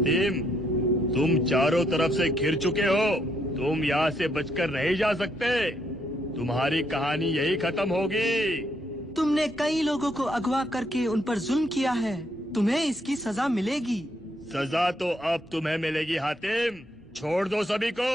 हातिम, तुम चारों तरफ से घिर चुके हो। तुम यहाँ से बचकर नहीं जा सकते। तुम्हारी कहानी यही खत्म होगी। तुमने कई लोगों को अगवा करके उन पर जुल्म किया है। तुम्हें इसकी सजा मिलेगी। सजा तो अब तुम्हें मिलेगी हातिम। छोड़ दो सभी को।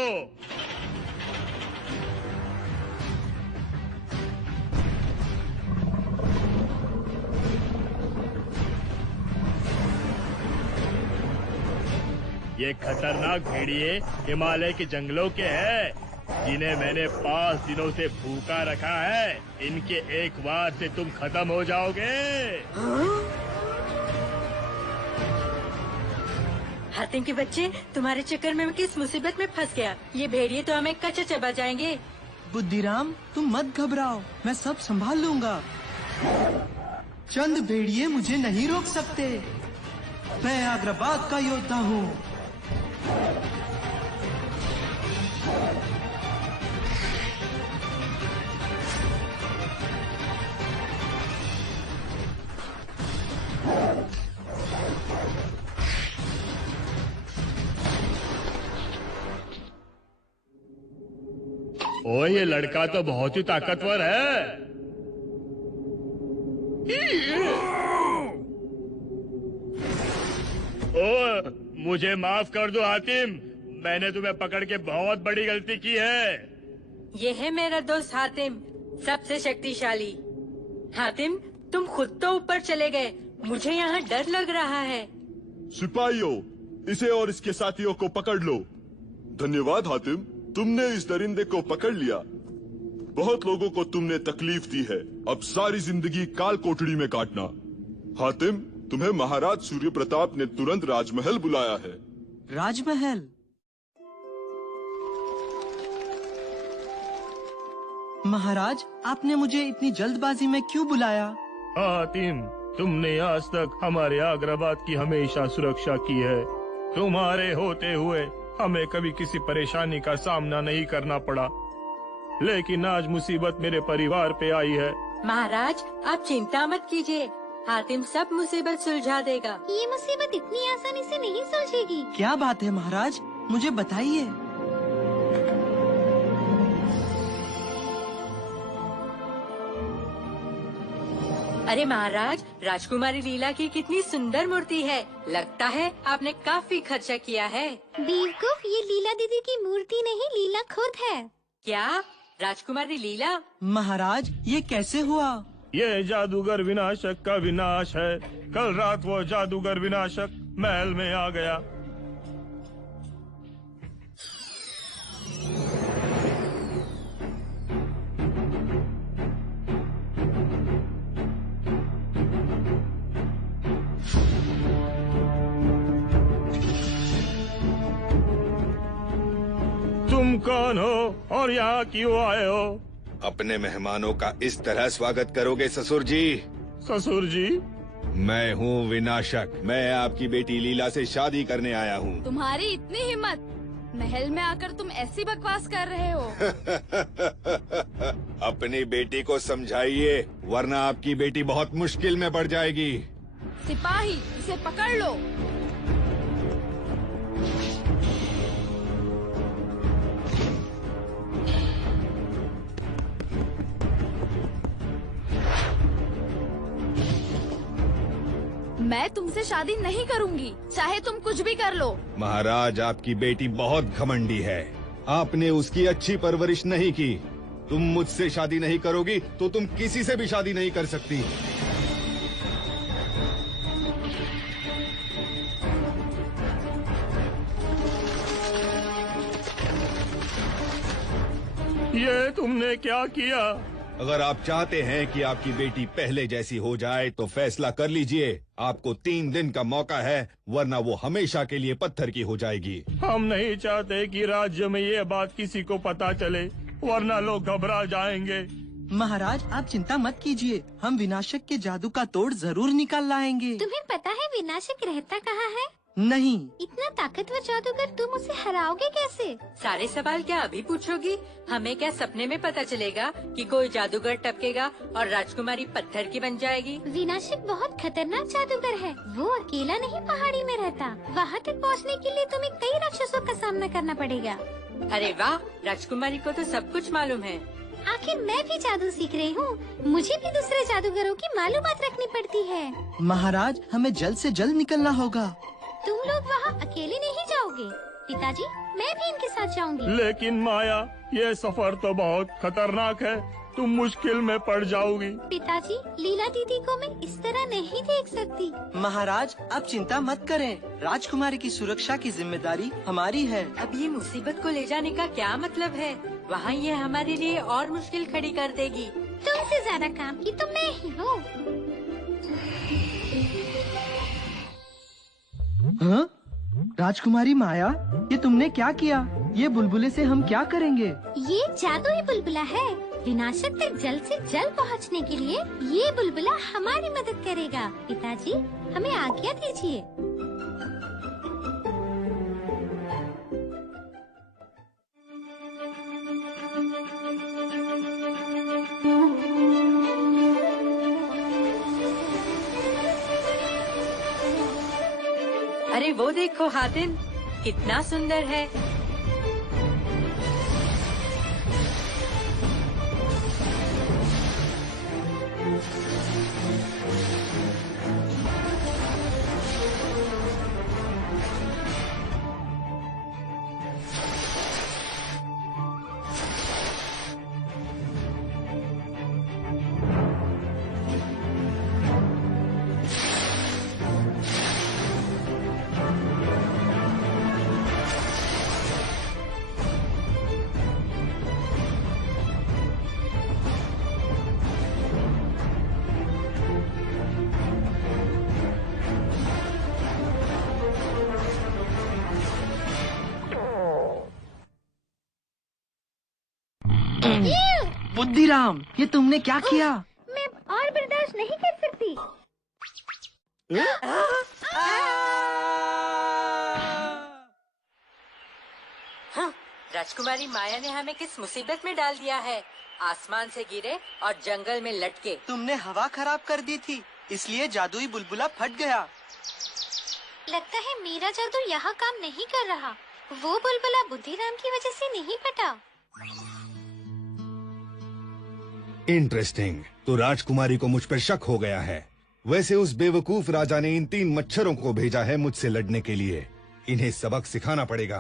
ये खतरनाक भेड़िए हिमालय के जंगलों के हैं, जिन्हें मैंने 5 दिनों से भूखा रखा है। इनके एक बार से तुम खत्म हो जाओगे। हातिम के बच्चे, तुम्हारे चक्कर में मैं किस मुसीबत में फंस गया। ये भेड़िए तो हमें कच्चा चबा जाएंगे। बुद्धिराम, तुम मत घबराओ, मैं सब संभाल लूंगा। चंद भेड़िए मुझे नहीं रोक सकते। मैं आग्राबाद का योद्धा हूँ। ओ, ये लड़का तो बहुत ही ताकतवर है। ओ, मुझे माफ कर दो हातिम, मैंने तुम्हें पकड़ के बहुत बड़ी गलती की है। ये है मेरा दोस्त हातिम, सबसे शक्तिशाली। हातिम, तुम खुद तो ऊपर चले गए, मुझे यहाँ डर लग रहा है। सिपाहियों, इसे और इसके साथियों को पकड़ लो। धन्यवाद हातिम, तुमने इस दरिंदे को पकड़ लिया। बहुत लोगों को तुमने तकलीफ दी है, अब सारी जिंदगी काल कोठड़ी में काटना। हातिम, तुम्हें महाराज सूर्य प्रताप ने तुरंत राजमहल बुलाया है। राजमहल? महाराज, आपने मुझे इतनी जल्दबाजी में क्यों बुलाया? हातिम, तुमने आज तक हमारे आग्राबाद की हमेशा सुरक्षा की है। तुम्हारे होते हुए हमें कभी किसी परेशानी का सामना नहीं करना पड़ा, लेकिन आज मुसीबत मेरे परिवार पे आई है। महाराज, आप चिंता मत कीजिए, हातिम सब मुसीबत सुलझा देगा। ये मुसीबत इतनी आसानी से नहीं सुलझेगी। क्या बात है महाराज, मुझे बताइए। अरे महाराज, राजकुमारी लीला की कितनी सुंदर मूर्ति है। लगता है आपने काफी खर्चा किया है। बेवकूफ, ये लीला दीदी की मूर्ति नहीं, लीला खुद है। क्या? राजकुमारी लीला? महाराज, ये कैसे हुआ? ये जादूगर विनाशक का विनाश है। कल रात वो जादूगर विनाशक महल में आ गया। तुम कौन हो और यहाँ क्यों आए हो? अपने मेहमानों का इस तरह स्वागत करोगे ससुर जी? ससुर जी? मैं हूँ विनाशक, मैं आपकी बेटी लीला से शादी करने आया हूँ। तुम्हारी इतनी हिम्मत, महल में आकर तुम ऐसी बकवास कर रहे हो। अपनी बेटी को समझाइए, वरना आपकी बेटी बहुत मुश्किल में पड़ जाएगी। सिपाही, इसे पकड़ लो। मैं तुमसे शादी नहीं करूंगी, चाहे तुम कुछ भी कर लो। महाराज, आपकी बेटी बहुत घमंडी है, आपने उसकी अच्छी परवरिश नहीं की। तुम मुझसे शादी नहीं करोगी तो तुम किसी से भी शादी नहीं कर सकती। ये तुमने क्या किया? अगर आप चाहते हैं कि आपकी बेटी पहले जैसी हो जाए तो फैसला कर लीजिए। आपको 3 दिन का मौका है, वरना वो हमेशा के लिए पत्थर की हो जाएगी। हम नहीं चाहते कि राज्य में ये बात किसी को पता चले, वरना लोग घबरा जाएंगे। महाराज, आप चिंता मत कीजिए, हम विनाशक के जादू का तोड़ जरूर निकाल लाएंगे। तुम्हें पता है विनाशक रहता कहाँ है? नहीं। इतना ताकतवर जादूगर तुम उसे हराओगे कैसे? सारे सवाल क्या अभी पूछोगी? हमें क्या सपने में पता चलेगा कि कोई जादूगर टपकेगा और राजकुमारी पत्थर की बन जाएगी? विनाशक बहुत खतरनाक जादूगर है। वो अकेला नहीं पहाड़ी में रहता। वहाँ तक पहुँचने के लिए तुम्हें कई राक्षसों का सामना करना पड़ेगा। अरे वाह, राजकुमारी को तो सब कुछ मालूम है। आखिर मैं भी जादू सीख रही हूँ। मुझे भी दूसरे जादूगरों की मालूमात रखनी पड़ती है। महाराज, हमें जल्द से जल्द निकलना होगा। तुम लोग वहाँ अकेले नहीं जाओगे पिताजी, मैं भी इनके साथ जाऊंगी। लेकिन माया, ये सफर तो बहुत खतरनाक है, तुम मुश्किल में पड़ जाओगी। पिताजी, लीला दीदी को मैं इस तरह नहीं देख सकती। महाराज, अब चिंता मत करें। राजकुमारी की सुरक्षा की जिम्मेदारी हमारी है। अब ये मुसीबत को ले जाने का क्या मतलब है? वहाँ ये हमारे लिए और मुश्किल खड़ी कर देगी। तुमसे ज्यादा काम की तो मैं ही हूँ। हाँ? राजकुमारी माया, ये तुमने क्या किया? ये बुलबुले से हम क्या करेंगे? ये जादुई बुलबुला है। विनाशक तक जल्द से जल्द पहुंचने के लिए ये बुलबुला हमारी मदद करेगा। पिताजी, हमें आज्ञा दीजिए। अरे वो देखो हातिम, कितना सुंदर है। बुद्धिराम, ये तुमने क्या किया? मैं और बर्दाश्त नहीं कर सकती। हाँ, राजकुमारी माया ने हमें किस मुसीबत में डाल दिया है। आसमान से गिरे और जंगल में लटके। तुमने हवा खराब कर दी थी, इसलिए जादुई बुलबुला फट गया। लगता है मेरा जादू यहाँ काम नहीं कर रहा। वो बुलबुला बुद्धिराम की वजह से नहीं फटा। इंटरेस्टिंग। तो राजकुमारी को मुझ पर शक हो गया है। वैसे उस बेवकूफ राजा ने इन 3 मच्छरों को भेजा है मुझसे लड़ने के लिए। इन्हें सबक सिखाना पड़ेगा।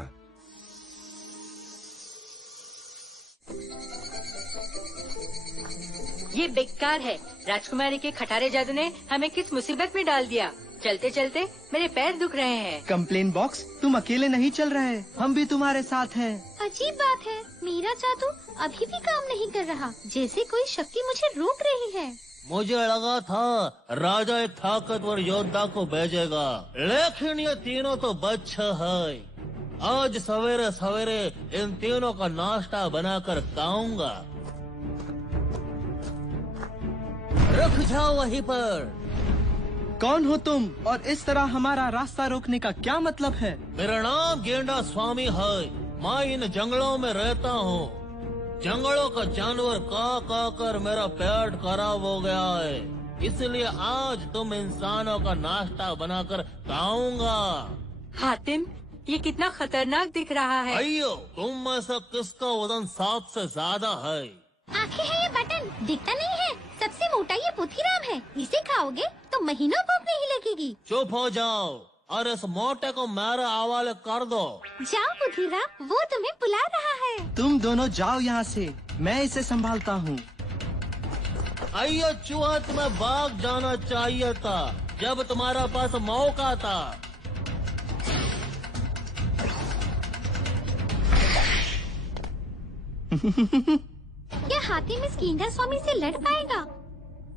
ये बेकार है। राजकुमारी के खटारे जादू ने हमें किस मुसीबत में डाल दिया। चलते चलते मेरे पैर दुख रहे हैं। कंप्लेन बॉक्स, तुम अकेले नहीं चल रहे, हम भी तुम्हारे साथ हैं। अजीब बात है, मेरा जादू अभी भी काम नहीं कर रहा। जैसे कोई शक्ति मुझे रोक रही है। मुझे लगा था राजा एक ताकतवर योद्धा को भेजेगा, लेकिन ये तीनों तो बच्चे हैं। आज सवेरे सवेरे इन तीनों का नाश्ता बनाकर खाऊंगा। रुक जाओ वहीं पर। कौन हो तुम और इस तरह हमारा रास्ता रोकने का क्या मतलब है? मेरा नाम गेंडा स्वामी है। मैं इन जंगलों में रहता हूँ। जंगलों का जानवर का कर मेरा पेट खराब हो गया है, इसलिए आज तुम इंसानों का नाश्ता बनाकर खाऊंगा। हातिम, ये कितना खतरनाक दिख रहा है। अयो, तुम में से किसका वजन 7 से ज्यादा है? आंखें है ये बटन, दिखता नहीं है। सबसे मोटा ये बुद्धिराम है। इसे खाओगे तो महीनों भूख नहीं लगेगी। चुप हो जाओ और इस मोटे को मेरे हवाले कर दो। जाओ बुद्धिराम, वो तुम्हें बुला रहा है। तुम दोनों जाओ यहाँ से, मैं इसे संभालता हूँ। अयो चूहा, तुम्हें भाग जाना चाहिए था जब तुम्हारा पास मौका था। क्या हातिम इस गेंडा स्वामी से लड़ पाएगा?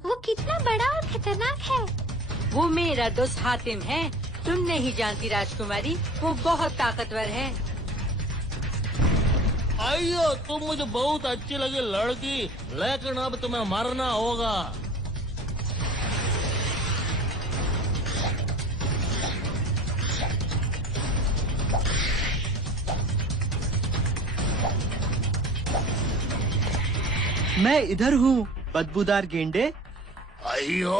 वो कितना बड़ा और खतरनाक है। वो मेरा दोस्त हातिम है। तुम नहीं जानती राजकुमारी, वो बहुत ताकतवर है। अयो, तुम मुझे बहुत अच्छी लगी लड़की, लेकिन अब तुम्हें मरना होगा। मैं इधर हूँ बदबूदार गेंडे। अयो,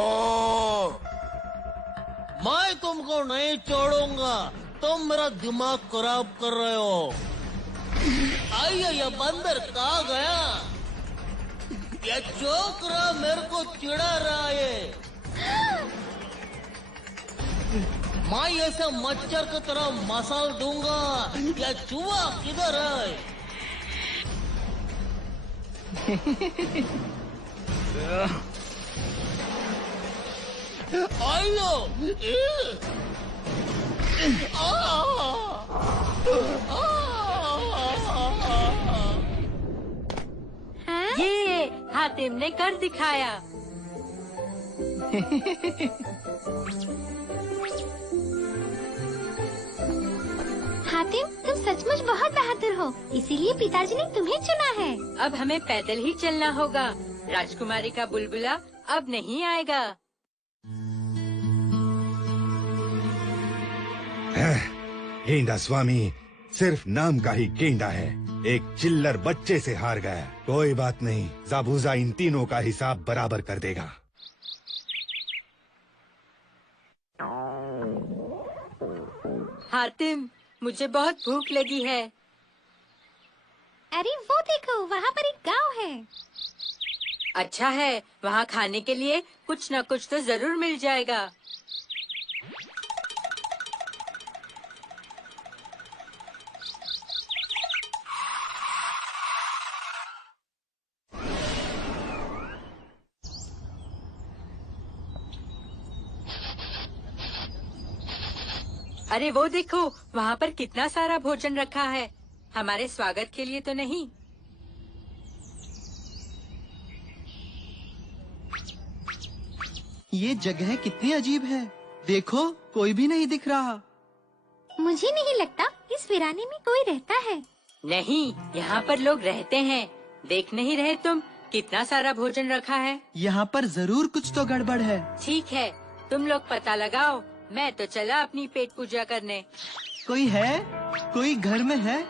मैं तुमको नहीं छोड़ूंगा। तुम मेरा दिमाग खराब कर रहे हो। आइए, ये बंदर कहाँ गया? ये छोकरा मेरे को चिढ़ा रहा है। मैं ऐसे मच्छर की तरह मसल दूंगा। ये चूहा किधर है? आइयो, ये हातिम ने कर दिखाया। हातिम, तुम सचमुच बहुत बहादुर हो, इसीलिए पिताजी ने तुम्हें चुना है। अब हमें पैदल ही चलना होगा। राजकुमारी का बुलबुला अब नहीं आएगा। गेंडा स्वामी सिर्फ नाम का ही गेंडा है, एक चिल्लर बच्चे से हार गया। कोई बात नहीं, ज़ाबूज़ा इन तीनों का हिसाब बराबर कर देगा। हातिम, मुझे बहुत भूख लगी है। अरे वो देखो, वहाँ पर एक गांव है। अच्छा है, वहाँ खाने के लिए कुछ न कुछ तो जरूर मिल जाएगा। अरे वो देखो, वहाँ पर कितना सारा भोजन रखा है। हमारे स्वागत के लिए तो नहीं। ये जगह कितनी अजीब है। देखो, कोई भी नहीं दिख रहा। मुझे नहीं लगता इस वीराने में कोई रहता है। नहीं, यहाँ पर लोग रहते हैं। देख नहीं रहे तुम, कितना सारा भोजन रखा है। यहाँ पर जरूर कुछ तो गड़बड़ है। ठीक है, तुम लोग पता लगाओ। मैं तो चला अपनी पेट पूजा करने। कोई है? कोई घर में है?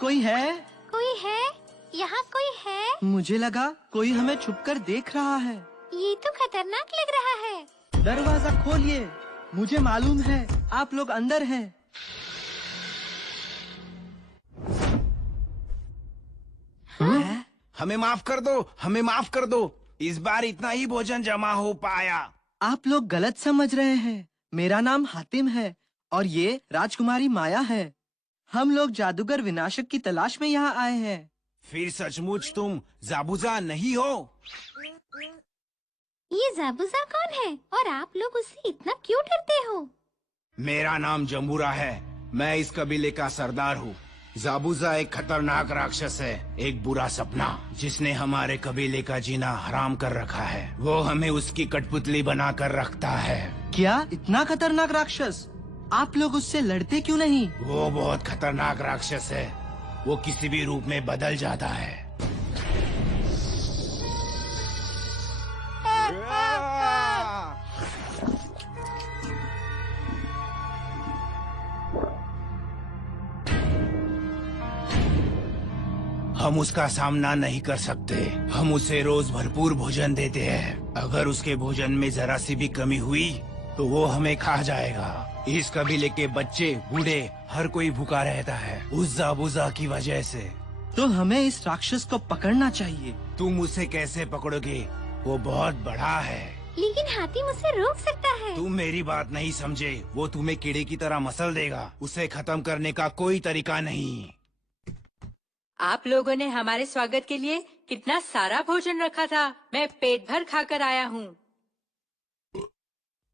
कोई है? कोई है? यहाँ कोई है? मुझे लगा कोई हमें छुपकर देख रहा है। ये तो खतरनाक लग रहा है। दरवाजा खोलिए, मुझे मालूम है आप लोग अंदर हैं। हमें माफ कर दो, हमें माफ कर दो। इस बार इतना ही भोजन जमा हो पाया। आप लोग गलत समझ रहे हैं। मेरा नाम हातिम है और ये राजकुमारी माया है। हम लोग जादूगर विनाशक की तलाश में यहाँ आए हैं। फिर सचमुच तुम ज़ाबूज़ा नहीं हो? ये ज़ाबूज़ा कौन है और आप लोग उससे इतना क्यों डरते हो? मेरा नाम जम्बूरा है। मैं इस कबीले का सरदार हूँ। ज़ाबूज़ा एक खतरनाक राक्षस है, एक बुरा सपना जिसने हमारे कबीले का जीना हराम कर रखा है। वो हमें उसकी कठपुतली बना कर रखता है। क्या इतना खतरनाक राक्षस? आप लोग उससे लड़ते क्यों नहीं? वो बहुत खतरनाक राक्षस है। वो किसी भी रूप में बदल जाता है। हम उसका सामना नहीं कर सकते। हम उसे रोज भरपूर भोजन देते हैं। अगर उसके भोजन में जरा सी भी कमी हुई तो वो हमें खा जाएगा। इस कबीले के बच्चे, बूढ़े, हर कोई भूखा रहता है उस ज़ाबूज़ा की वजह से। तो हमें इस राक्षस को पकड़ना चाहिए। तुम उसे कैसे पकड़ोगे? वो बहुत बड़ा है। लेकिन हातिम उसे रोक सकता है। तुम मेरी बात नहीं समझे। वो तुम्हें कीड़े की तरह मसल देगा। उसे खत्म करने का कोई तरीका नहीं। आप लोगों ने हमारे स्वागत के लिए कितना सारा भोजन रखा था। मैं पेट भर खाकर आया हूँ।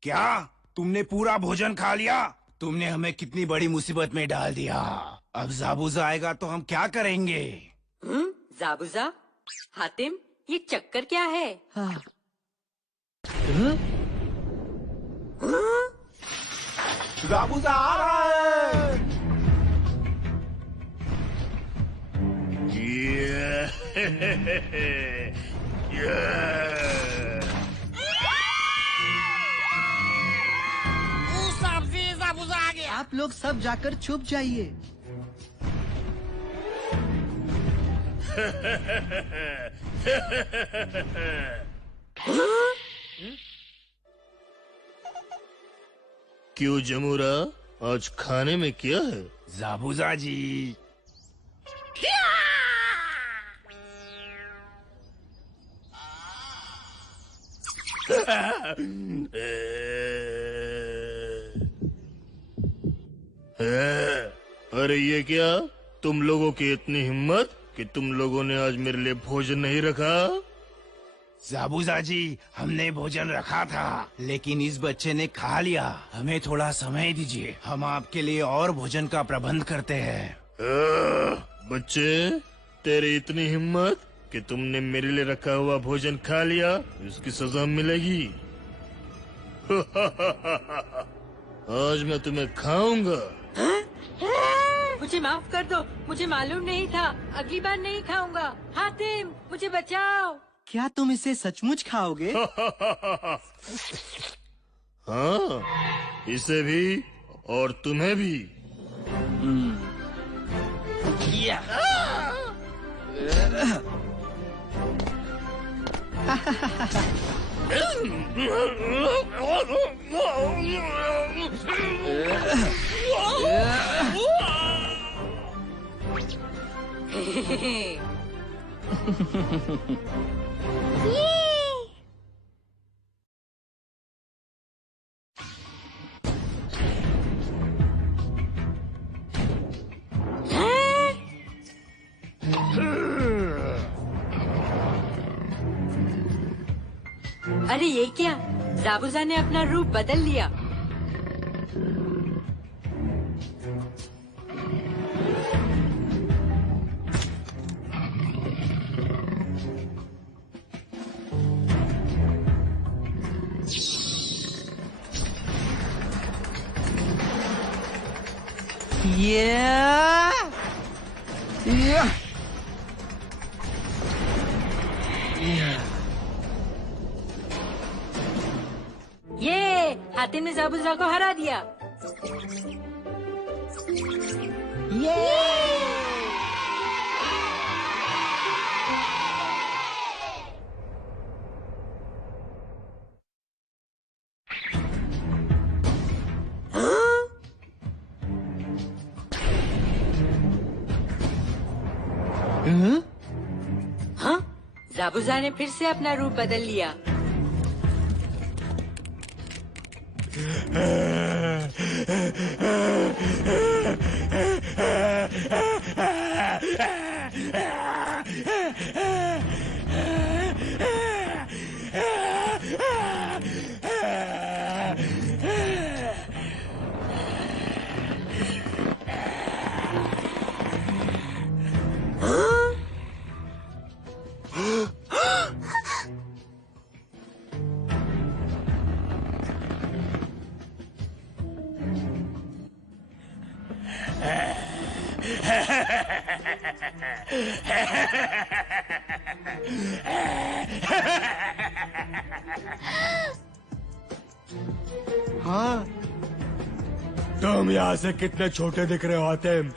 क्या तुमने पूरा भोजन खा लिया? तुमने हमें कितनी बड़ी मुसीबत में डाल दिया। अब ज़ाबूज़ा आएगा तो हम क्या करेंगे? ज़ाबूज़ा? हातिम, ये चक्कर क्या है? हाँ। ज़ाबूज़ा आ रहा है। आप आप लोग सब जाकर छुप जाइए। क्यों जमूरा, आज खाने में क्या है? जाबूजा जी। अरे ये क्या, तुम लोगों की इतनी हिम्मत कि तुम लोगों ने आज मेरे लिए भोजन नहीं रखा? जाबूजा जी, हमने भोजन रखा था, लेकिन इस बच्चे ने खा लिया। हमें थोड़ा समय दीजिए, हम आपके लिए और भोजन का प्रबंध करते हैं। बच्चे, तेरी इतनी हिम्मत कि तुमने मेरे लिए रखा हुआ भोजन खा लिया, इसकी सजा मिलेगी। आज मैं तुम्हें खाऊंगा। मुझे माफ कर दो, मुझे मालूम नहीं था, अगली बार नहीं खाऊंगा। हातिम, मुझे बचाओ। क्या तुम इसे सचमुच खाओगे? हाँ, इसे भी और तुम्हें भी। अरे ये क्या, जाबूजा ने अपना रूप बदल लिया। ये हातिम ने जाबूजा को हरा दिया। हाँ, जाबूजा ने फिर से अपना रूप बदल लिया। हाँ, तुम यहाँ से कितने छोटे दिख रहे हो हातिम,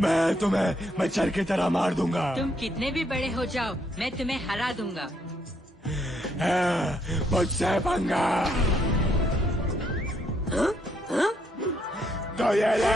मैं तुम्हें मच्छर की तरह मार दूंगा। तुम कितने भी बड़े हो जाओ, मैं तुम्हें हरा दूंगा। मुझसे पंगा। तो ये ले।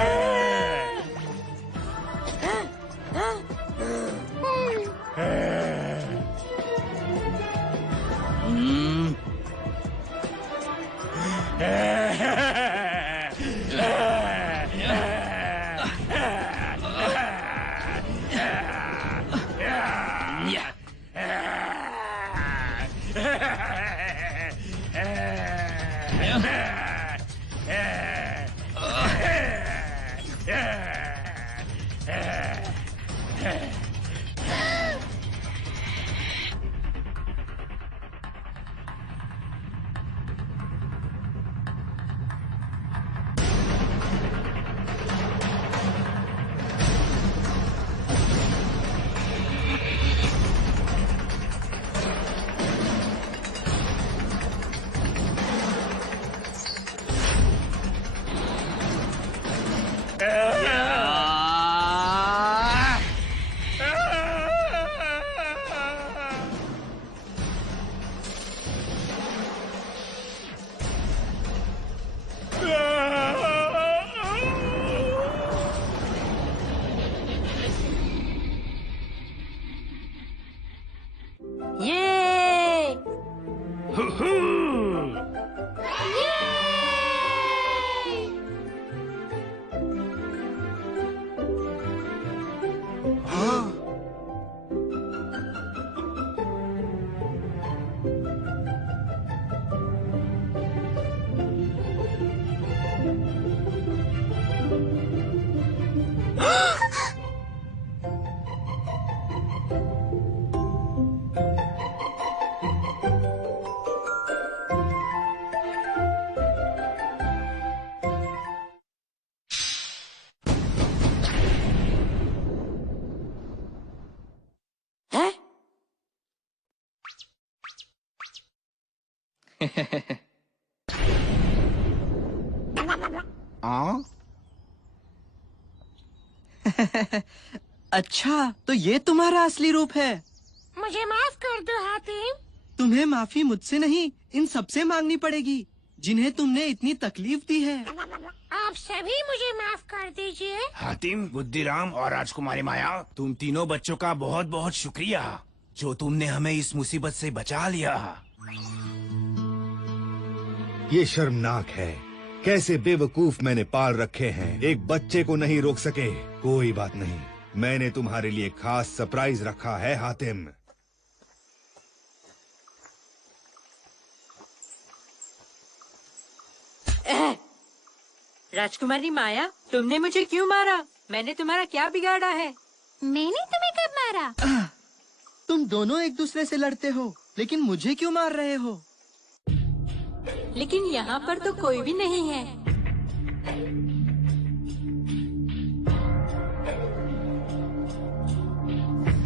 अच्छा, तो ये तुम्हारा असली रूप है। मुझे माफ कर दो हातिम। तुम्हें माफी मुझसे नहीं, इन सबसे मांगनी पड़ेगी जिन्हें तुमने इतनी तकलीफ दी है। आप सभी मुझे माफ कर दीजिए। हातिम, बुद्धिराम और राजकुमारी माया, तुम तीनों बच्चों का बहुत बहुत शुक्रिया जो तुमने हमें इस मुसीबत से बचा लिया। ये शर्मनाक है, कैसे बेवकूफ मैंने पाल रखे हैं, एक बच्चे को नहीं रोक सके। कोई बात नहीं, मैंने तुम्हारे लिए खास सरप्राइज रखा है हातिम। राजकुमारी माया, तुमने मुझे क्यों मारा? मैंने तुम्हारा क्या बिगाड़ा है? मैंने तुम्हें कब मारा? तुम दोनों एक दूसरे से लड़ते हो, लेकिन मुझे क्यों मार रहे हो? लेकिन यहाँ पर तो कोई भी नहीं है।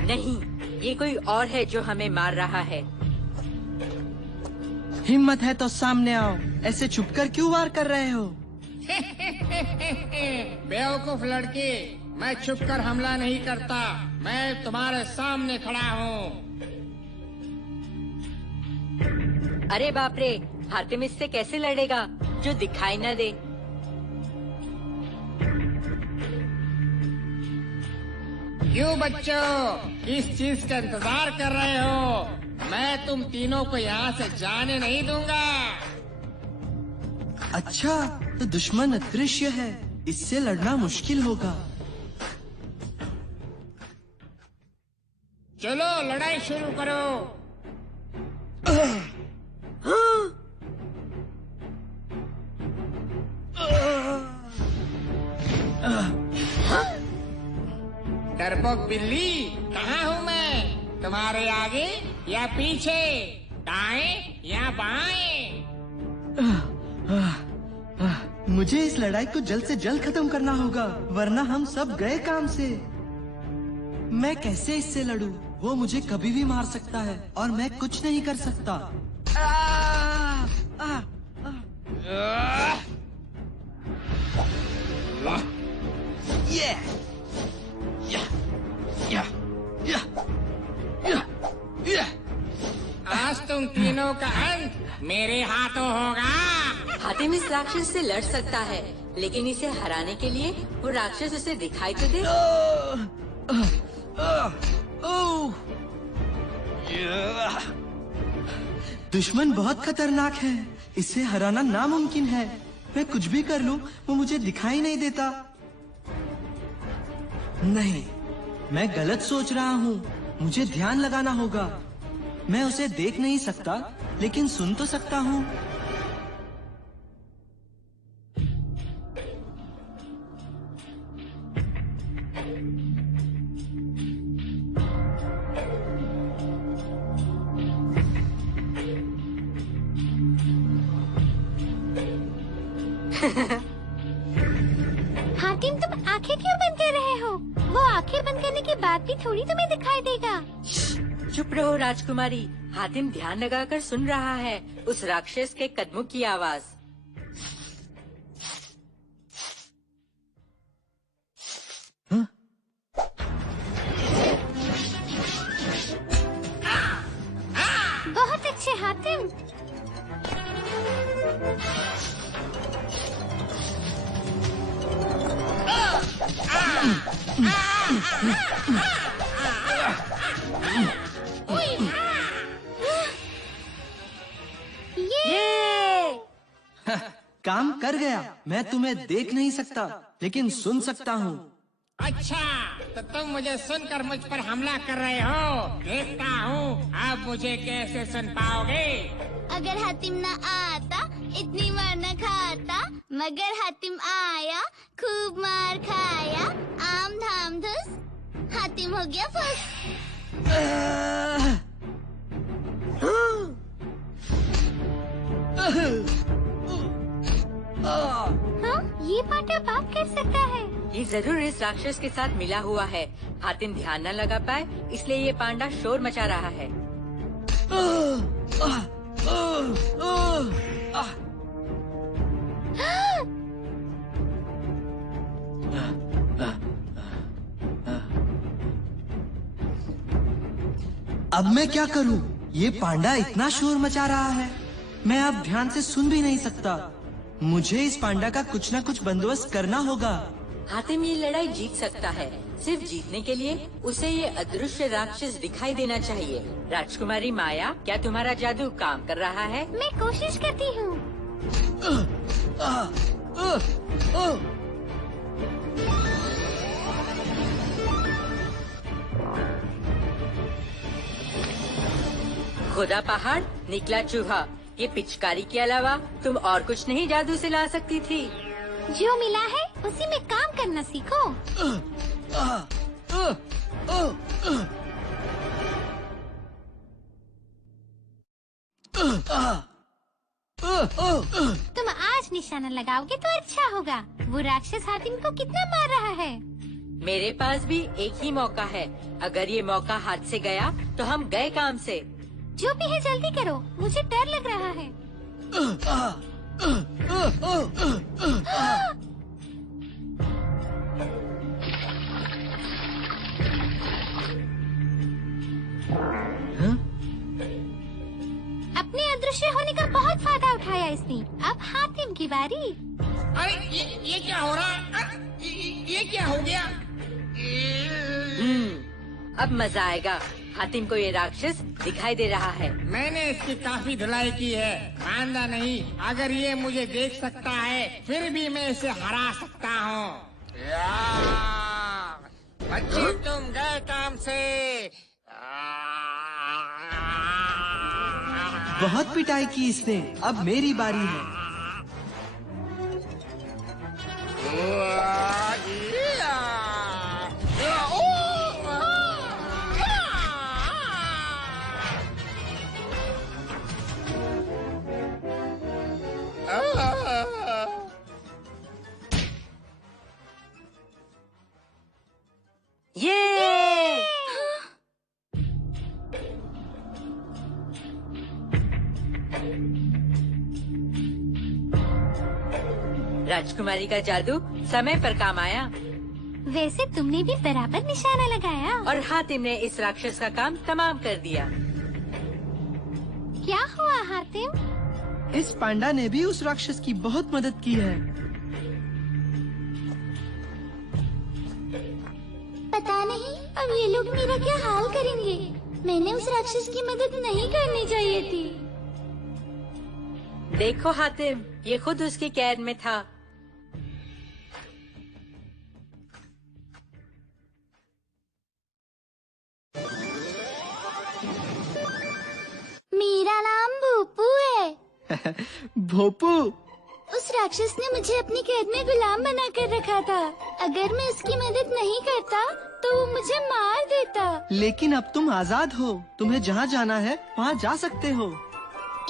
नहीं, ये कोई और है जो हमें मार रहा है। हिम्मत है तो सामने आओ, ऐसे छुपकर क्यों वार कर रहे हो? बेवकूफ लड़की, मैं छुपकर हमला नहीं करता, मैं तुम्हारे सामने खड़ा हूँ। अरे बाप रे, हातिम इससे कैसे लड़ेगा जो दिखाई न दे? क्यों बच्चों, किस चीज का इंतजार कर रहे हो? मैं तुम तीनों को यहाँ से जाने नहीं दूंगा। अच्छा, तो दुश्मन अदृश्य है, इससे लड़ना मुश्किल होगा। चलो लड़ाई शुरू करो। डरपोक बिल्ली, कहाँ हूँ मैं? तुम्हारे आगे या पीछे, दाएं या बाएं? मुझे इस लड़ाई को जल्द से जल्द खत्म करना होगा, वरना हम सब गए काम से। मैं कैसे इससे लड़ूं? वो मुझे कभी भी मार सकता है और मैं कुछ नहीं कर सकता। आज तुम तीनों का अंत मेरे हाथों होगा। हातिम इस राक्षस से लड़ सकता है, लेकिन इसे हराने के लिए वो राक्षस उसे दिखाई तो दे। दुश्मन बहुत खतरनाक है, इसे हराना नामुमकिन है। मैं कुछ भी कर लूं, वो मुझे दिखाई नहीं देता। नहीं, मैं गलत सोच रहा हूँ, मुझे ध्यान लगाना होगा। मैं उसे देख नहीं सकता, लेकिन सुन तो सकता हूँ। हातिम, तुम आंखें क्यों बंद कर रहे हो? वो आंखें बंद करने के बाद भी थोड़ी तुम्हें दिखाई देगा। चुप रहो राजकुमारी, हातिम ध्यान लगाकर सुन रहा है उस राक्षस के कदमों की आवाज। बहुत अच्छे हातिम। ये! काम कर गया। मैं तुम्हें देख नहीं सकता, लेकिन सुन सकता हूँ। अच्छा, तो तुम मुझे सुनकर मुझ पर हमला कर रहे हो। देखता हूँ आप मुझे कैसे सुन पाओगे। अगर हातिम न आता इतनी मार न खाता, मगर हातिम आया खूब मार खाया। आम धाम धुस, हातिम हो गया फुस। हाँ, ये पांडा बात कर सकता है। ये जरूर इस राक्षस के साथ मिला हुआ है। हातिम ध्यान न लगा पाए, इसलिए ये पांडा शोर मचा रहा है। अब मैं क्या करूँ? ये पांडा इतना शोर मचा रहा है, मैं अब ध्यान से सुन भी नहीं सकता। मुझे इस पांडा का कुछ न कुछ बंदोबस्त करना होगा। हातिम ये लड़ाई जीत सकता है। सिर्फ जीतने के लिए उसे ये अदृश्य राक्षस दिखाई देना चाहिए। राजकुमारी माया, क्या तुम्हारा जादू काम कर रहा है? मैं कोशिश करती हूँ। खुदा पहाड़, निकला चूहा। ये पिचकारी के अलावा तुम और कुछ नहीं जादू से ला सकती थी। जो मिला है उसी में काम करना सीखो। तुम आज निशाना लगाओगे तो अच्छा होगा। वो राक्षस हातिम को कितना मार रहा है। मेरे पास भी एक ही मौका है। अगर ये मौका हाथ से गया तो हम गए काम से। जो भी है जल्दी करो, मुझे डर लग रहा है। अपने अदृश्य होने का बहुत फायदा उठाया इसने। अब हातिम की बारी। अरे ये क्या हो रहा? ये क्या हो गया? अब मजा आएगा। हातिम को ये राक्षस दिखाई दे रहा है। मैंने इसकी काफी धुलाई की है, मानता नहीं। अगर ये मुझे देख सकता है फिर भी मैं इसे हरा सकता हूँ। बच्चे तुम गए काम से। बहुत पिटाई की इसने, अब मेरी बारी है। ये! राजकुमारी का जादू समय पर काम आया। वैसे तुमने भी बराबर निशाना लगाया। और हातिम ने इस राक्षस का काम तमाम कर दिया। क्या हुआ हातिम? इस पांडा ने भी उस राक्षस की बहुत मदद की है। पता नहीं अब ये लोग मेरा क्या हाल करेंगे। मैंने उस राक्षस की मदद नहीं करनी चाहिए थी। देखो हातिम, ये खुद उसकी कैद में था। मेरा नाम भोपू है। भोपू? उस राक्षस ने मुझे अपनी कैद में गुलाम बना कर रखा था। अगर मैं उसकी मदद नहीं करता तो वो मुझे मार देता। लेकिन अब तुम आजाद हो, तुम्हें जहाँ जाना है वहाँ जा सकते हो।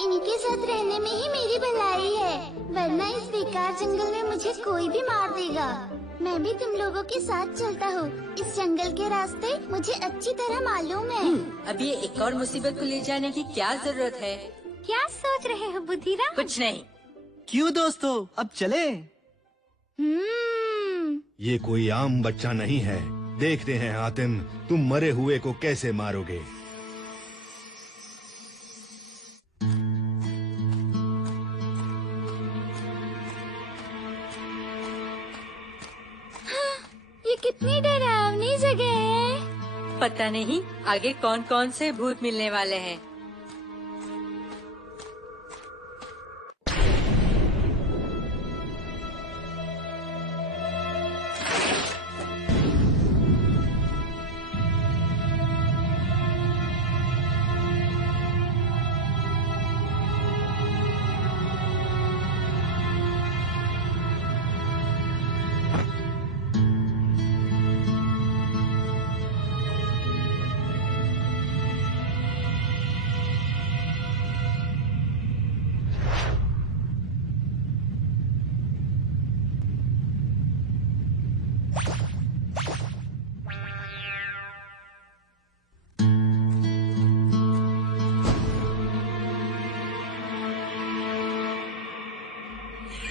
इनके साथ रहने में ही मेरी भलाई है, वरना इस बेकार जंगल में मुझे कोई भी मार देगा। मैं भी तुम लोगों के साथ चलता हूँ। इस जंगल के रास्ते मुझे अच्छी तरह मालूम है। अब ये एक और मुसीबत को ले जाने की क्या जरूरत है? क्या सोच रहे हो बुद्धिराम? कुछ नहीं। क्यों दोस्तों, अब चले? ये कोई आम बच्चा नहीं है। देखते हैं हातिम, तुम मरे हुए को कैसे मारोगे। ये कितनी डरावनी जगह है। पता नहीं आगे कौन कौन से भूत मिलने वाले हैं।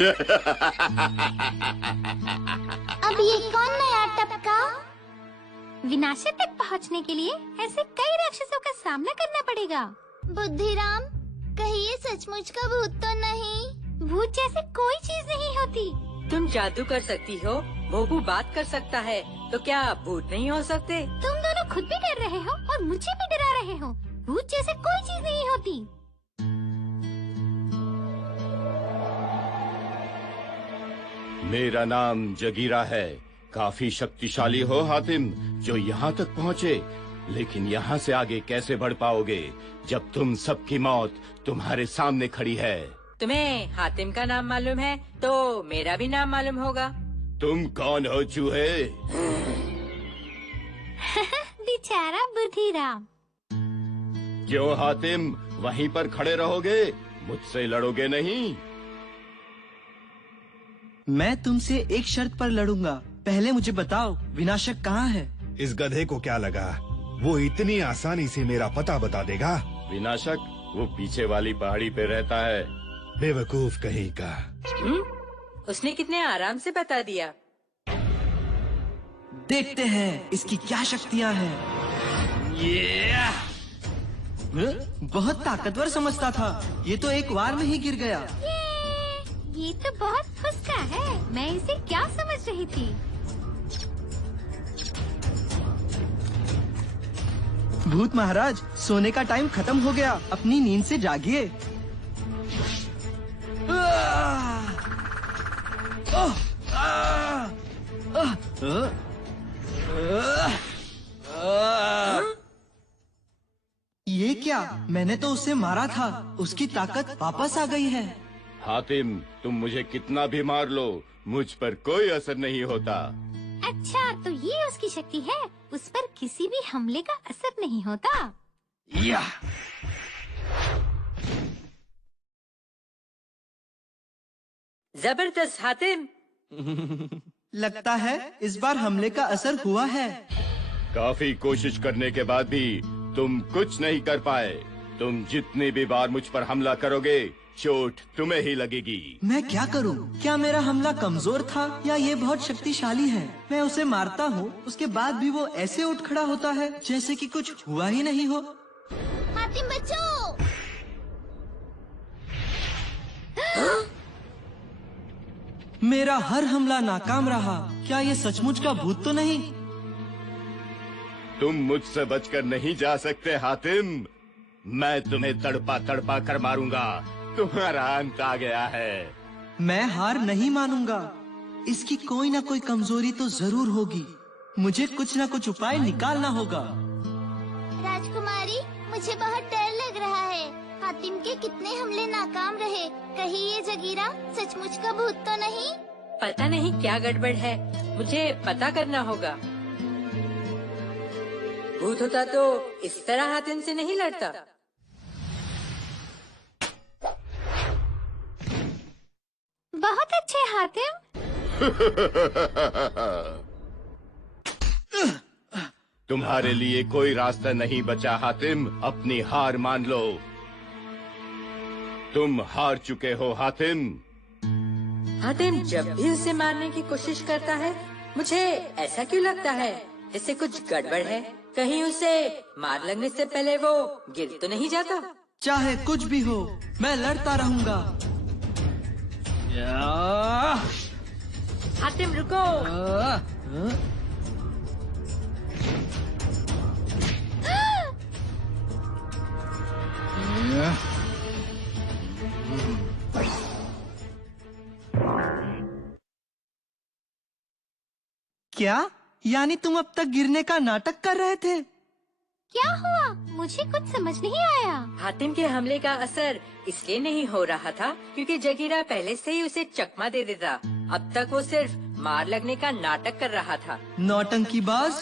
अब ये कौन नया टपका? विनाशक तक पहुंचने के लिए ऐसे कई राक्षसों का सामना करना पड़ेगा। बुद्धिराम, कहीं ये सचमुच का भूत तो नहीं? भूत जैसे कोई चीज नहीं होती। तुम जादू कर सकती हो, भोपू बात कर सकता है, तो क्या भूत नहीं हो सकते? तुम दोनों खुद भी डर रहे हो और मुझे भी डरा रहे हो। भूत जैसे कोई चीज नहीं होती। मेरा नाम जगीरा है। काफी शक्तिशाली हो हातिम, जो यहाँ तक पहुँचे, लेकिन यहाँ से आगे कैसे बढ़ पाओगे जब तुम सबकी मौत तुम्हारे सामने खड़ी है? तुम्हें हातिम का नाम मालूम है तो मेरा भी नाम मालूम होगा। तुम कौन हो चूहे? बेचारा बुद्धिराम। क्यों हातिम, वहीं पर खड़े रहोगे? मुझसे लड़ोगे नहीं? मैं तुमसे एक शर्त पर लड़ूंगा। पहले मुझे बताओ, विनाशक कहाँ है? इस गधे को क्या लगा वो इतनी आसानी से मेरा पता बता देगा? विनाशक वो पीछे वाली पहाड़ी पे रहता है। बेवकूफ कहीं का। उसने कितने आराम से बता दिया। देखते हैं इसकी क्या शक्तियाँ हैं। बहुत ताकतवर समझता था, ये तो एक बार में ही गिर गया। ये तो बहुत फुसका है। मैं इसे क्या समझ रही थी। भूत महाराज, सोने का टाइम खत्म हो गया, अपनी नींद से जागिए। ये क्या? मैंने तो उसे मारा था, उसकी ताकत वापस आ गई है। हातिम, तुम मुझे कितना भी मार लो, मुझ पर कोई असर नहीं होता। अच्छा, तो ये उसकी शक्ति है, उस पर किसी भी हमले का असर नहीं होता। या जबरदस्त हातिम। लगता है इस बार हमले का असर हुआ है। काफी कोशिश करने के बाद भी तुम कुछ नहीं कर पाए। तुम जितनी भी बार मुझ पर हमला करोगे, चोट तुम्हें ही लगेगी। मैं क्या करूं? क्या मेरा हमला कमजोर था या ये बहुत शक्तिशाली है? मैं उसे मारता हूँ, उसके बाद भी वो ऐसे उठ खड़ा होता है जैसे कि कुछ हुआ ही नहीं हो। हातिम बच्चों! मेरा हर हमला नाकाम रहा। क्या ये सचमुच का भूत तो नहीं? तुम मुझसे बचकर नहीं जा सकते हातिम। मैं तुम्हें तड़पा तड़पा कर मारूंगा। तुम्हारा अंत आ गया है। मैं हार नहीं मानूंगा। इसकी कोई ना कोई कमजोरी तो जरूर होगी। मुझे कुछ ना कुछ उपाय निकालना होगा। राजकुमारी, मुझे बहुत डर लग रहा है। हातिम के कितने हमले नाकाम रहे। कहीं ये जगीरा सचमुच का भूत तो नहीं? पता नहीं क्या गड़बड़ है, मुझे पता करना होगा। भूत होता तो इस तरह हातिम से नहीं लड़ता। बहुत अच्छे हातिम। तुम्हारे लिए कोई रास्ता नहीं बचा हातिम, अपनी हार मान लो। तुम हार चुके हो हातिम। हातिम जब भी उसे मारने की कोशिश करता है, मुझे ऐसा क्यों लगता है जैसे कुछ गड़बड़ है। कहीं उसे मार लगने से पहले वो गिर तो नहीं जाता। चाहे कुछ भी हो, मैं लड़ता रहूंगा। हातिम रुको। क्या? यानी तुम अब तक गिरने का नाटक कर रहे थे? क्या हुआ? मुझे कुछ समझ नहीं आया। हातिम के हमले का असर इसलिए नहीं हो रहा था क्योंकि जगीरा पहले से ही उसे चकमा दे देता। अब तक वो सिर्फ मार लगने का नाटक कर रहा था। नौटंकीबाज।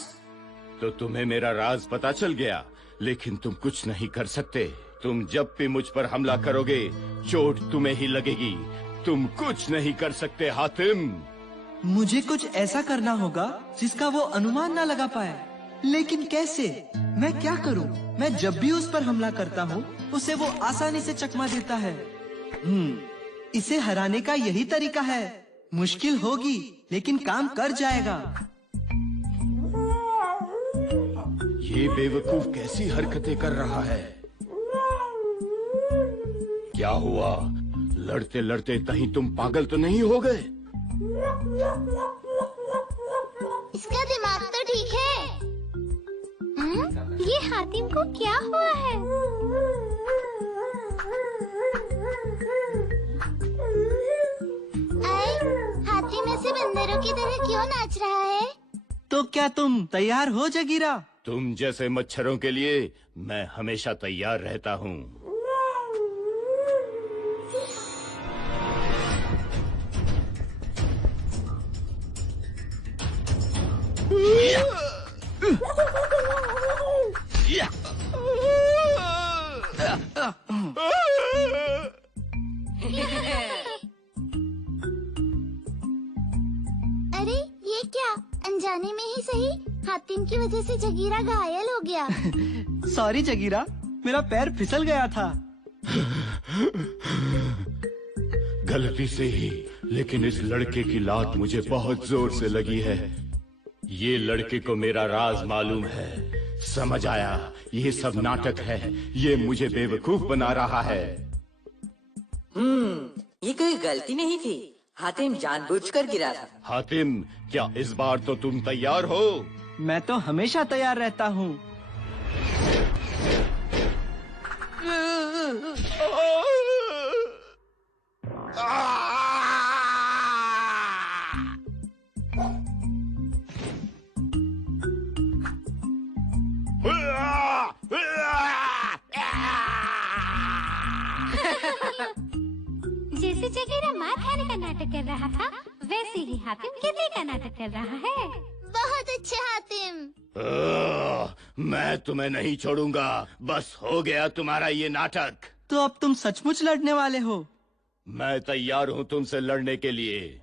तो तुम्हें मेरा राज पता चल गया, लेकिन तुम कुछ नहीं कर सकते। तुम जब भी मुझ पर हमला करोगे, चोट तुम्हें ही लगेगी। तुम कुछ नहीं कर सकते हातिम। मुझे कुछ ऐसा करना होगा जिसका वो अनुमान ना लगा पाए। लेकिन कैसे? मैं क्या करूं? मैं जब भी उस पर हमला करता हूं, उसे वो आसानी से चकमा देता है। इसे हराने का यही तरीका है। मुश्किल होगी लेकिन काम कर जाएगा। ये बेवकूफ कैसी हरकतें कर रहा है? क्या हुआ? लड़ते लड़ते कहीं तुम पागल तो नहीं हो गए? इसका दिमाग तो ठीक है। ये हातिम को क्या हुआ है? हातिम ऐसे बंदरों की तरह क्यों नाच रहा है? तो क्या तुम तैयार हो जगीरा? तुम जैसे मच्छरों के लिए मैं हमेशा तैयार रहता हूँ। अरे ये क्या? अनजाने में ही सही हातिम की वजह से जगीरा घायल हो गया। सॉरी जगीरा, मेरा पैर फिसल गया था। गलती से ही, लेकिन इस लड़के की लात मुझे बहुत जोर से लगी है। ये लड़के को मेरा राज मालूम है। समझ आया, ये सब नाटक है। ये मुझे बेवकूफ बना रहा है। ये कोई गलती नहीं थी। हातिम जानबूझकर गिरा था। हातिम, क्या इस बार तो तुम तैयार हो? मैं तो हमेशा तैयार रहता हूँ। जैसे जगीरा मार खाने का नाटक कर रहा था, वैसे ही हातिम गिरने का नाटक कर रहा है। बहुत अच्छे हातिम। मैं तुम्हें नहीं छोड़ूंगा। बस हो गया तुम्हारा ये नाटक। तो अब तुम सचमुच लड़ने वाले हो? मैं तैयार हूँ तुमसे लड़ने के लिए।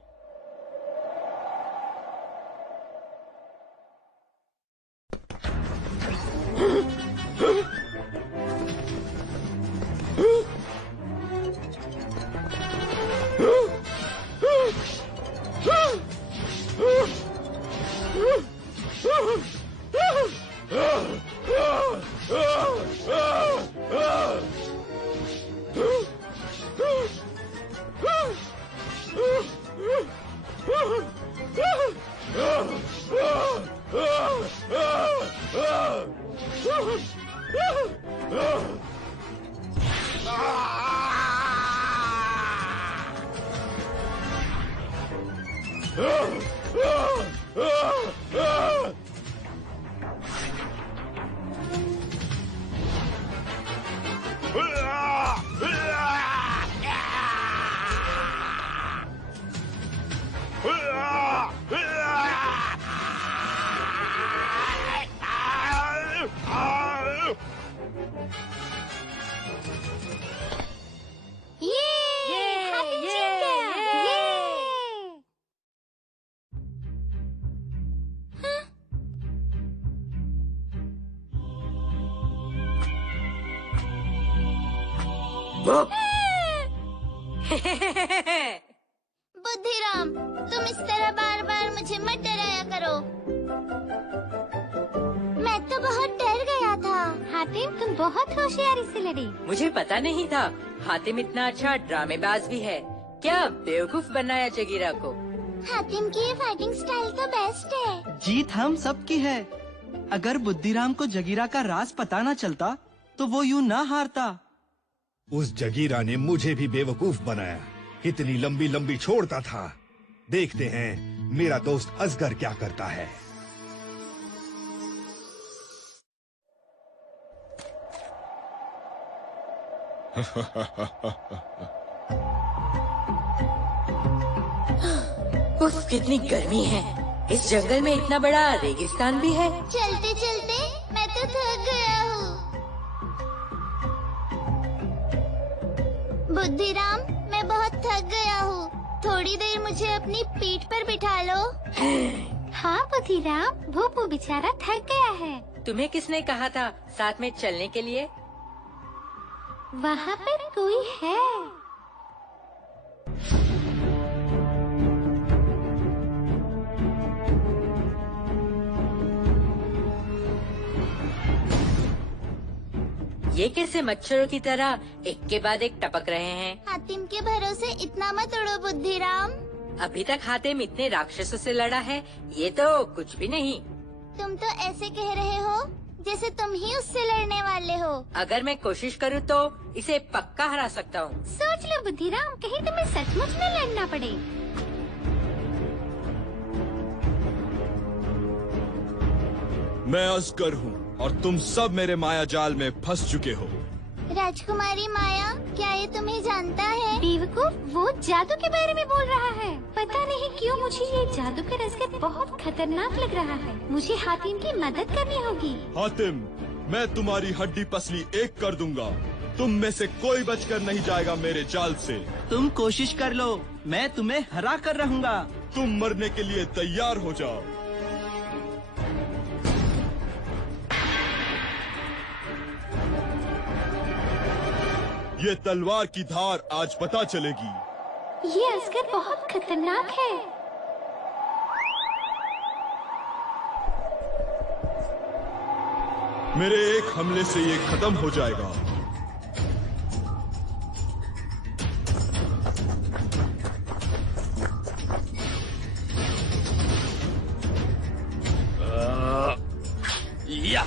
बुद्धिराम, तुम इस तरह बार बार मुझे मत डराया करो। मैं तो बहुत डर गया था। हातिम, तुम बहुत होशियारी से लड़ी। मुझे पता नहीं था हातिम इतना अच्छा ड्रामेबाज भी है। क्या बेवकूफ बनाया जगीरा को। हातिम की ये फाइटिंग स्टाइल तो बेस्ट है। जीत हम सब की है। अगर बुद्धिराम को जगीरा का राज पता न चलता तो वो यूं ना हारता। उस जगीरा ने मुझे भी बेवकूफ बनाया। कितनी लंबी लंबी छोड़ता था। देखते हैं मेरा दोस्त असगर क्या करता है। उफ, कितनी गर्मी है। इस जंगल में इतना बड़ा रेगिस्तान भी है। चलते चलते मैं तो थक गया हूँ। बुद्धिराम, मैं बहुत थक गया हूँ। थोड़ी देर मुझे अपनी पीठ पर बिठा लो। हाँ बुद्धिराम, भूपू बेचारा थक गया है। तुम्हें किसने कहा था साथ में चलने के लिए? वहाँ पर कोई है। ये कैसे मच्छरों की तरह एक के बाद एक टपक रहे हैं? हातिम के भरोसे इतना मत उड़ो बुद्धिराम। अभी तक हातिम इतने राक्षसों से लड़ा है, ये तो कुछ भी नहीं। तुम तो ऐसे कह रहे हो जैसे तुम ही उससे लड़ने वाले हो। अगर मैं कोशिश करूँ तो इसे पक्का हरा सकता हूँ। सोच लो बुद्धिराम, कहीं तुम्हें सचमुच में लड़ना पड़े। मैं असगर हूँ और तुम सब मेरे माया जाल में फंस चुके हो। राजकुमारी माया, क्या ये तुम्हें जानता है? बेवकूफ, वो जादू के बारे में बोल रहा है। पता नहीं क्यों मुझे ये जादूगर असगर बहुत खतरनाक लग रहा है। मुझे हातिम की मदद करनी होगी। हातिम, मैं तुम्हारी हड्डी पसली एक कर दूंगा। तुम में से कोई बचकर नहीं जाएगा मेरे जाल से। तुम कोशिश कर लो, मैं तुम्हें हरा कर रहूंगा। तुम मरने के लिए तैयार हो जाओ। ये तलवार की धार आज पता चलेगी। ये असगर बहुत खतरनाक है। मेरे एक हमले से ये खत्म हो जाएगा। या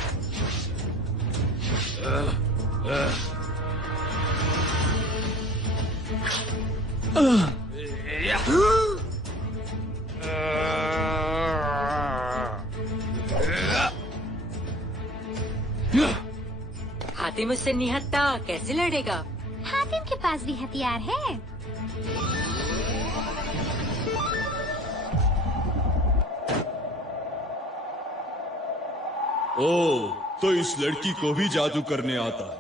हातिम मुझसे निहत्था कैसे लड़ेगा? हातिम के पास भी हथियार है। ओह, तो इस लड़की को भी जादू करने आता है।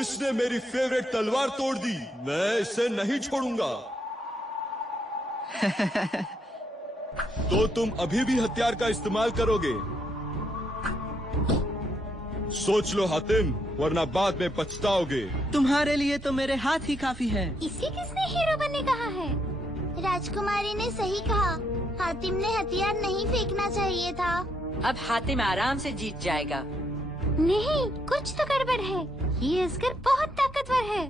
इसने मेरी फेवरेट तलवार तोड़ दी। मैं इसे नहीं छोड़ूंगा। तो तुम अभी भी हथियार का इस्तेमाल करोगे? सोच लो हातिम, वरना बाद में पछताओगे। तुम्हारे लिए तो मेरे हाथ ही काफी है। इसे किसने हीरो बनने कहा है? राजकुमारी ने सही कहा। हातिम ने हथियार नहीं फेंकना चाहिए था। अब हातिम आराम से जीत जाएगा। नहीं, कुछ तो गड़बड़ है। ये असगर बहुत ताकतवर है।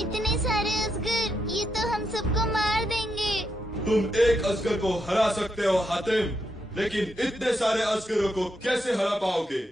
इतने सारे असगर, ये तो हम सबको मार देंगे। तुम एक असगर को हरा सकते हो हातिम, लेकिन इतने सारे असगरों को कैसे हरा पाओगे?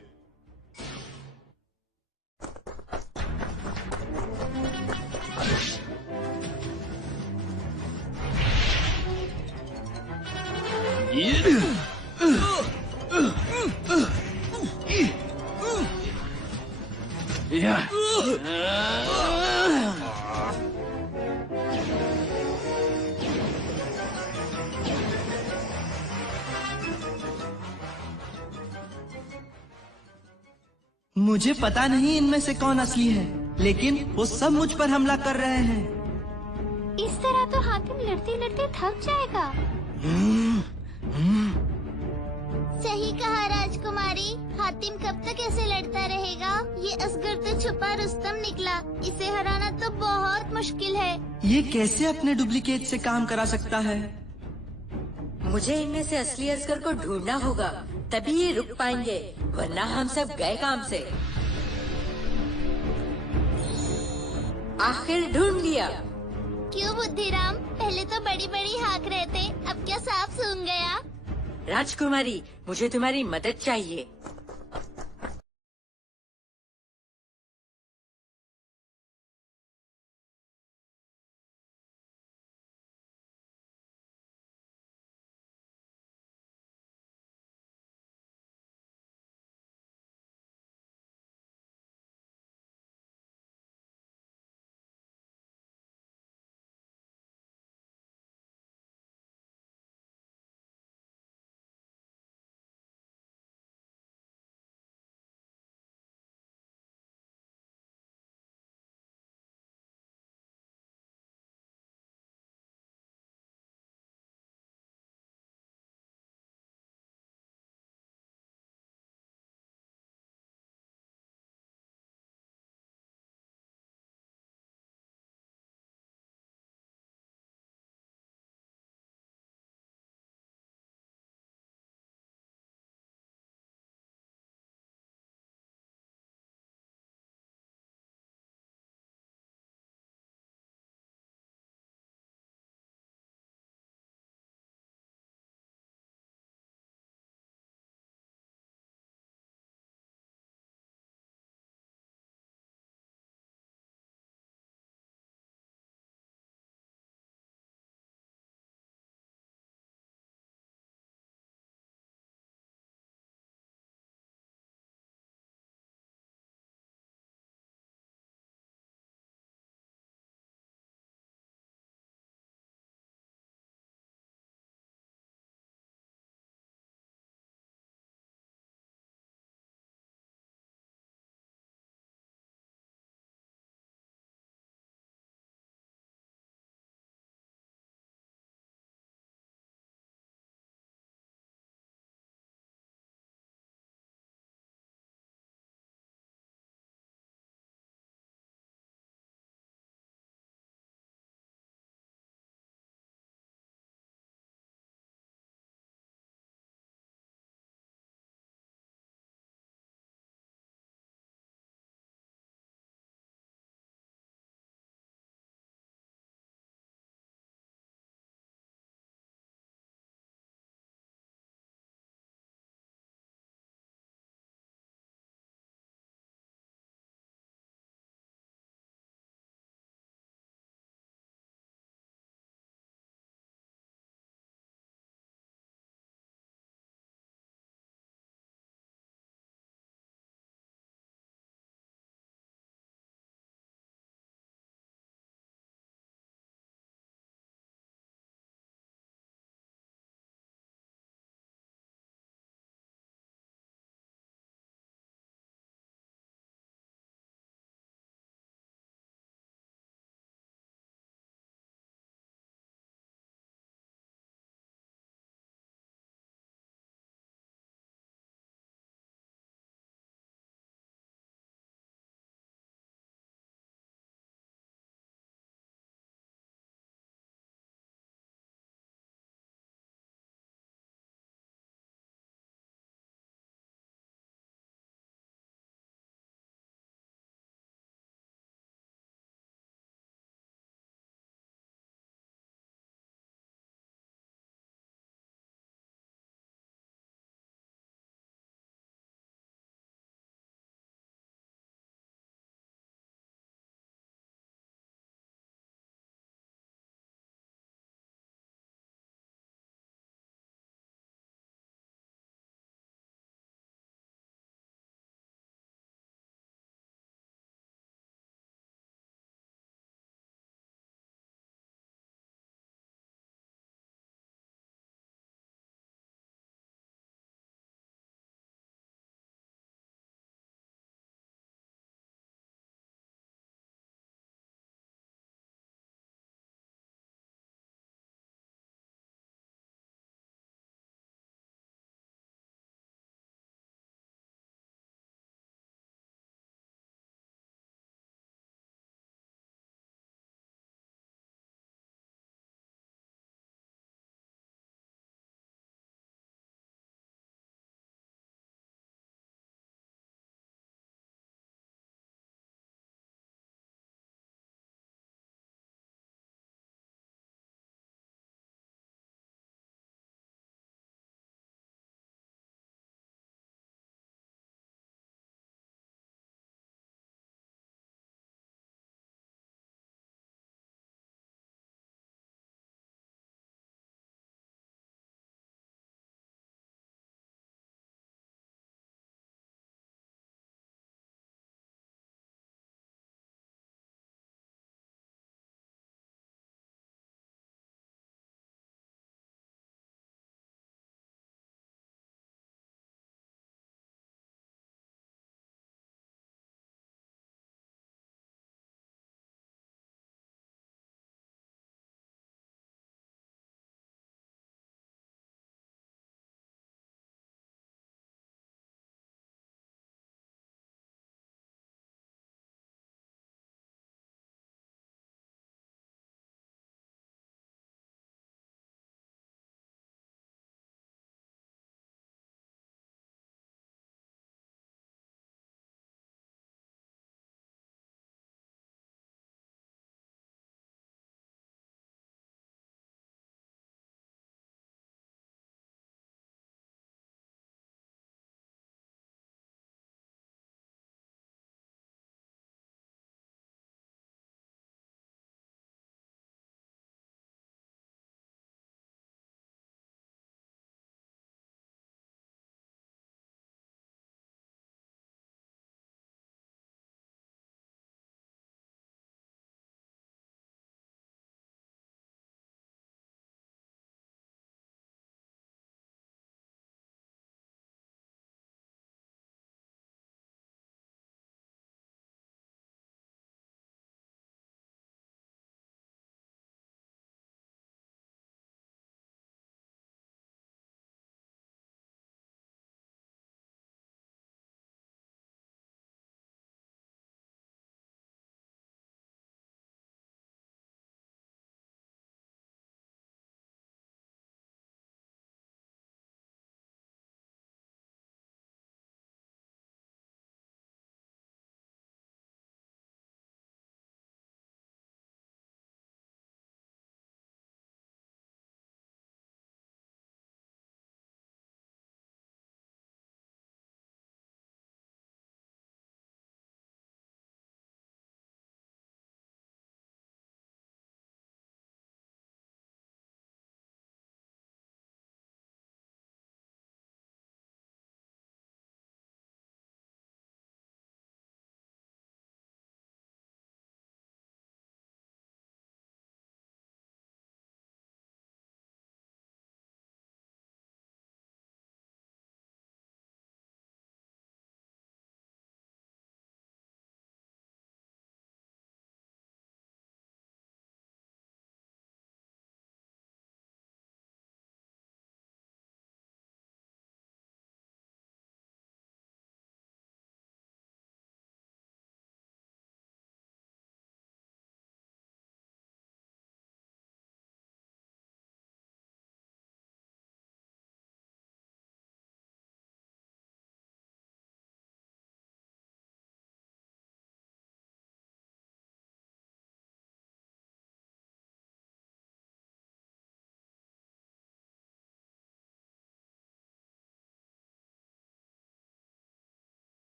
मुझे पता नहीं इनमें से कौन असली है, लेकिन वो सब मुझ पर हमला कर रहे हैं। इस तरह तो हातिम लड़ते लड़ते थक जाएगा। सही कहा राजकुमारी। हातिम कब तक ऐसे लड़ता रहेगा? ये असगर तो छुपा रुस्तम निकला। इसे हराना तो बहुत मुश्किल है। ये कैसे अपने डुप्लीकेट से काम करा सकता है? मुझे इनमें से असली असगर को ढूंढना होगा, तभी ये रुक पाएंगे, वरना हम सब गए काम से। आखिर ढूंढ लिया। क्यों बुद्धिराम, पहले तो बड़ी बड़ी हाँक रहे थे, अब क्या साफ सूंघ गया? राजकुमारी, मुझे तुम्हारी मदद चाहिए।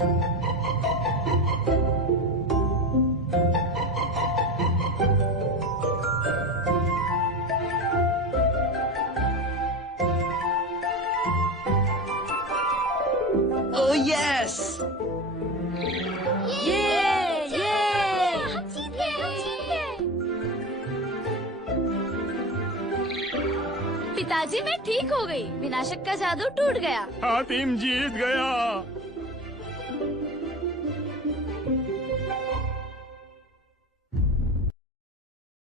Oh yes! हम जीत गए। पिताजी मैं ठीक हो गई, विनाशक का जादू टूट गया। हातिम जीत गया।